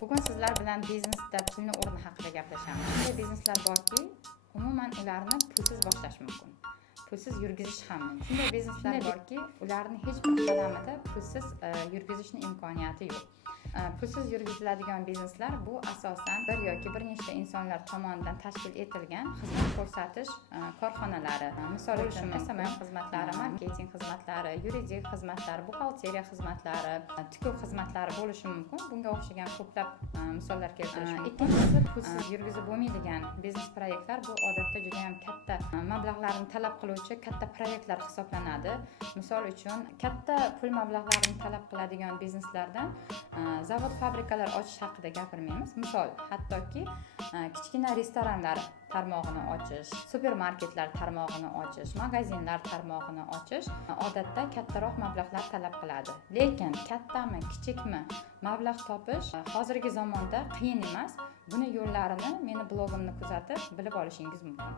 Bugun sizlar bilan biznesda pulni o'rni haqida gaplashamiz. Shunday bizneslar borki, umuman ularni pulsiz boshlash mumkin. Pulsiz yurgizish ham mumkin. Shunday bizneslar borki, ularni hech bir qalamida pulsiz yurgizishning imkoniyati yo'q. Pulsiz yurgiziladigan bizneslar bu asosan bir yoki bir nechta insonlar tomonidan tashkil etilgan xizmat ko'rsatish korxonalari, misol uchun SMM xizmatlari, marketing xizmatlari, yuridik xizmatlar, buxgalteriya xizmatlari, tikuv xizmatlari bo'lishi mumkin. Bunga o'xshagan ko'plab misollar keltirish mumkin. Ikkinchisi, pulsiz yurgizib bo'lmaydigan biznes proyektlar bu odatda juda ham katta mablag'larni talab qiluvchi katta proyektlar hisoblanadi. Misol uchun, katta pul mablag'larini talab qiladigan bizneslardan zavod, fabrikalar ochish haqida gapirmaymiz. Misol, hattoki kichkina restoranlar tarmog'ini ochish, supermarketlar tarmog'ini ochish, magazinlar tarmog'ini ochish odatda kattaroq mablag'lar talab qiladi. Lekin kattami, kichikmi mablag' topish hozirgi zamonda qiyin emas. Buni yo'llarini meni blogimni kuzatib bilib olishingiz mumkin.